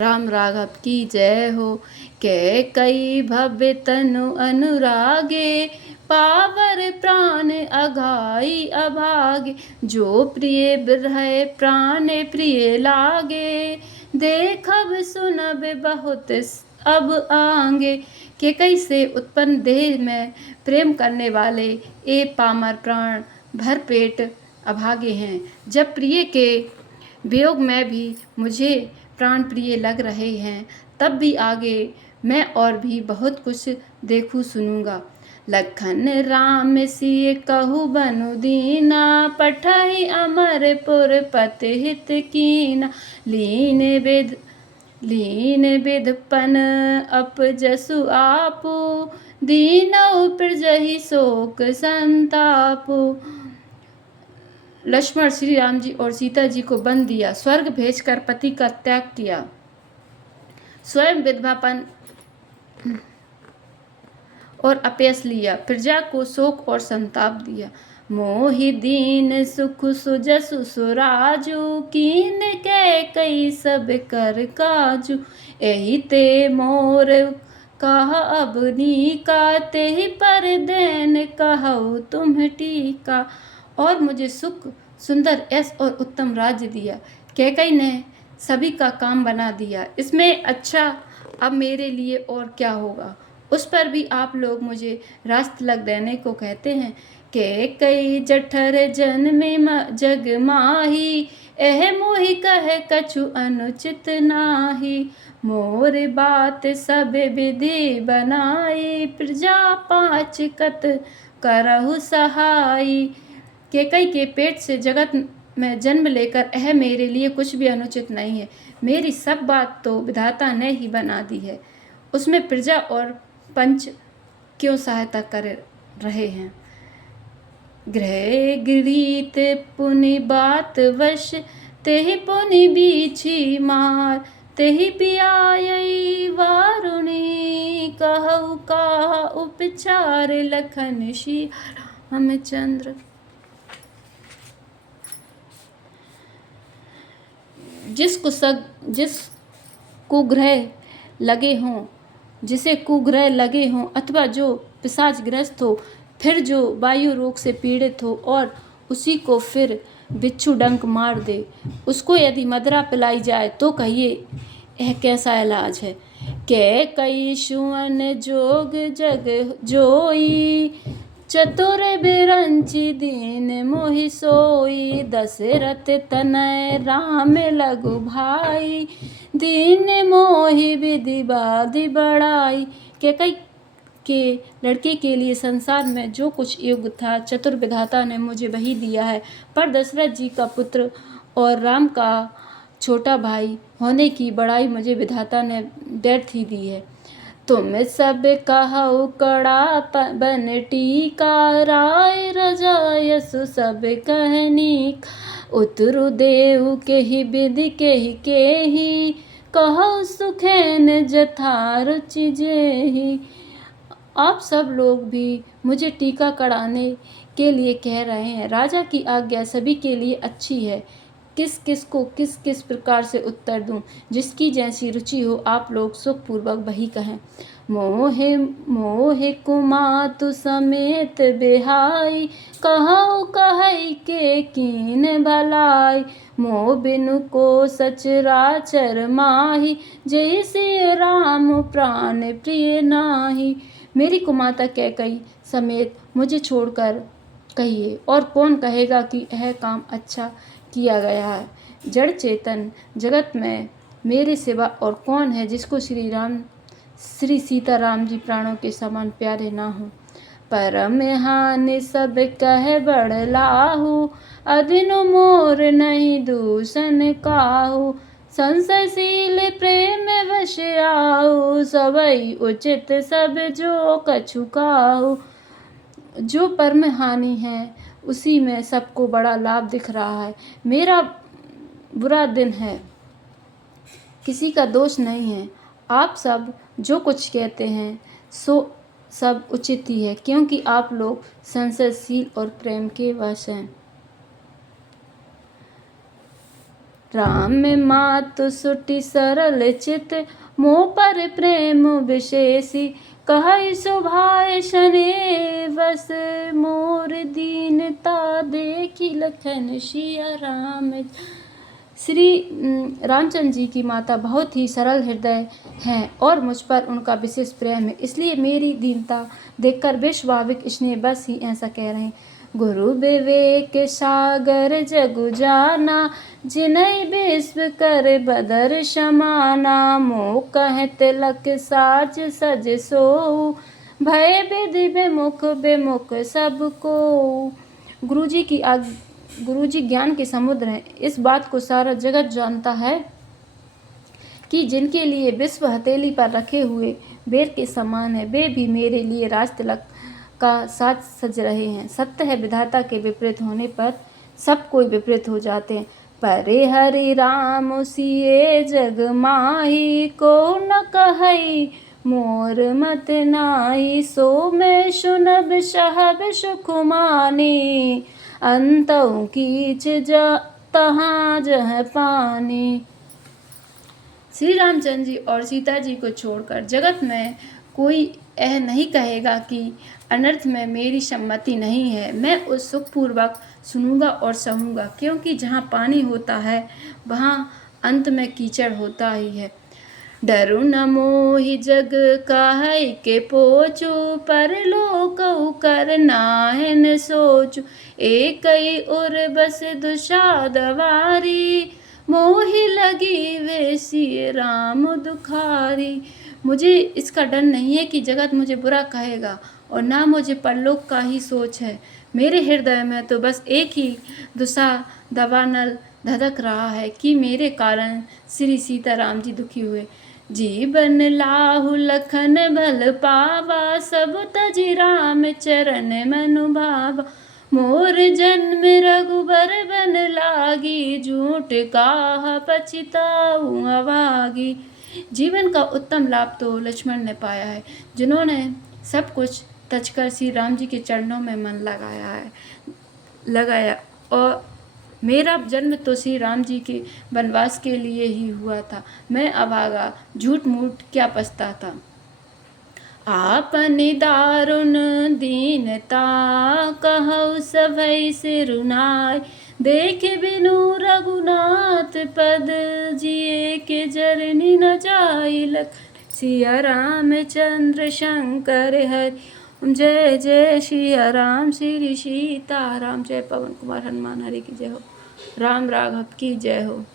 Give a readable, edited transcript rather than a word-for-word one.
राम राघव की जय हो। कैकई भव्य तनु अनुरागे, पावर प्राण अघाई अभागे। जो प्रिय बिरहे प्राण प्रिय लागे, देखब सुनब बहुत अब आगे। कैकई से उत्पन्न देह में प्रेम करने वाले ये पामर प्राण भर पेट अभागे हैं। जब प्रिय के वियोग में भी मुझे प्राण प्रिय लग रहे हैं, तब भी आगे मैं और भी बहुत कुछ देखूं सुनूंगा। लखन राम सिय कहु बनु दीना, पठहि अमरपुर पति हित कीना। लीन विधपन अपजसु आपु, दीनउ प्रजहि शोक संतापु। लक्ष्मण श्री राम जी और सीता जी को बंद दिया, स्वर्ग भेजकर पति का त्याग किया, स्वयं विधवापन और अपयश लिया, प्रजा को शोक और संताप दिया। मोहि दीन सुख सुजसु सुराजू, कीन कैकई सब कर काजू। एहि ते मोर कह अब नीका, तेहि पर देन कहु तुम टीका। और मुझे सुख, सुंदर यश और उत्तम राज्य दिया। कैकई ने सभी का काम बना दिया, इसमें अच्छा अब मेरे लिए और क्या होगा। उस पर भी आप लोग मुझे रास तिलक देने को कहते हैं। कैकई जठर जन्मे जग माही, एह मोहि कह कछु अनुचित नाही। मोर बात सब विधि बनाई, प्रजा पाँच कत करहु सहाई। कैकई के पेट से जगत में जन्म लेकर यह मेरे लिए कुछ भी अनुचित नहीं है। मेरी सब बात तो विधाता ने ही बना दी है, उसमें प्रजा और पंच क्यों सहायता कर रहे हैं। गृह गृहीत पुनि बात वश, तेहि पुनि बीछी मार। तेहि पियायई वारुणी, कहु का उपचार लखन श्री रामचंद्र। जिस कुग्रह लगे हों, जिसे कुग्रह लगे हों, अथवा जो पिशाच ग्रस्त हो, फिर जो वायु रोग से पीड़ित हो और उसी को फिर बिच्छू डंक मार दे, उसको यदि मदरा पिलाई जाए तो कहिए यह कैसा इलाज है। कैकई सुवन जोग जग जोई, चतुर बिरंची दीन मोहि सोई। दशरथ तनय राम लघु भाई, दीन मोहि विधि बाधि बढ़ाई। कैकई के लड़के के लिए संसार में जो कुछ योग्य था, चतुर विधाता ने मुझे वही दिया है। पर दशरथ जी का पुत्र और राम का छोटा भाई होने की बड़ाई मुझे विधाता ने व्यर्थ ही दी है। तुम सब कहु कड़ा बन टीका, राय रजा यसु सब कहनी। उतरु देहु केहि विधि केहि, कहु सुखेन जथा रुचि जेहि। आप सब लोग भी मुझे टीका कढ़ाने के लिए कह रहे हैं। राजा की आज्ञा सभी के लिए अच्छी है, किस किस को किस किस प्रकार से उत्तर दूं, जिसकी जैसी रुचि हो आप लोग सुखपूर्वक वही कहें। मोहे मोहे कुमातु समेत बिहाई, कहु कहई के कीन भलाई। मोह बिनु को सचराचर माही, जय सिय राम प्राण प्रिय नाही। मेरी कुमाता कैकई समेत मुझे छोड़कर कहिए, और कौन कहेगा कि यह काम अच्छा किया गया है। जड़ चेतन जगत में मेरे सिवा और कौन है जिसको श्री सीताराम जी प्राणों के समान प्यारे ना हो। परम हानि सब कह बड़लाहु, अदिनु मोर नहीं दूषण काहू। संशयशील प्रेम वश आऊ, सबई उचित सब जो कछु काहू। जो परम हानि है उसी में सबको बड़ा लाभ दिख रहा है। मेरा बुरा दिन है, किसी का दोष नहीं है। आप सब जो कुछ कहते हैं सो सब उचित ही है, क्योंकि आप लोग संशयशील और प्रेम के वश हैं। राम में मातु सुटी सरल चित, मोह पर प्रेम विशेषी, कहै सुभाय शनि बस, मोर दीनता देखी लखन सिया राम। श्री रामचंद्र जी की माता बहुत ही सरल हृदय हैं और मुझ पर उनका विशेष प्रेम है, इसलिए मेरी दीनता देखकर वे स्वाभाविक स्नेह बस ही ऐसा कह रहे हैं। गुरु विवेक सागर जगु जाना, जिनहि विश्व कर बदर समाना, मोह कहत तिलक साज सज सोऊ, भय विधि विमुख विमुख सबको। गुरु जी ज्ञान के समुद्र हैं। इस बात को सारा जगत जानता है कि जिनके लिए विश्व हथेली पर रखे हुए बेर के समान है, वे भी मेरे लिए राज तिलक का साज सज रहे हैं। सत्य है, विधाता के विपरीत होने पर सब कोई विपरीत हो जाते हैं। परे हरि राम सिए जग माही, को न कहई मोर मत नाई, सो मैं सुनब सहब सुख मानी, अंतऊ कीच तहाँ जह पानी। श्री रामचंद्र जी और सीता जी को छोड़कर जगत में कोई यह नहीं कहेगा कि अनर्थ में मेरी सम्मति नहीं है। मैं उस सुखपूर्वक सुनूंगा और सहूंगा, क्योंकि जहाँ पानी होता है वहाँ अंत में कीचड़ होता ही है। डरु न मोहि जग काहै के पोचू, परलोक कर नाहिन सोचू, एकई उर बस दुषाद वारी, मोहि लगी वे सिय राम दुखारी। मुझे इसका डर नहीं है कि जगत मुझे बुरा कहेगा और ना मुझे परलोक का ही सोच है। मेरे हृदय में तो बस एक ही दुसा दवानल धधक रहा है कि मेरे कारण श्री सीताराम जी दुखी हुए। जीवन लाहु लखन भल पावा, सब तजि राम चरण मनु भावा, मोर जन्म रघुबर बन लागी, झूठ काह पछिताऊँ अभागी। जीवन का उत्तम लाभ तो लक्ष्मण ने पाया है, जिन्होंने सब कुछ तजकर श्री राम जी के चरणों में मन लगाया और मेरा जन्म तो श्री राम जी के वनवास के लिए ही हुआ था। मैं अभागा, झूठ मूठ क्या पछताता। आपनि दारुण दीनता, कहु सभै सिरु नाय, देख बिनु रघुनाथ पद, जिए के जरनी न जाई लख, सिया रामचंद्र शंकर हरि। जय जय सिया राम श्री सीताराम। जय पवन कुमार हनुमान हरि की जय हो। राम राघव की जय हो।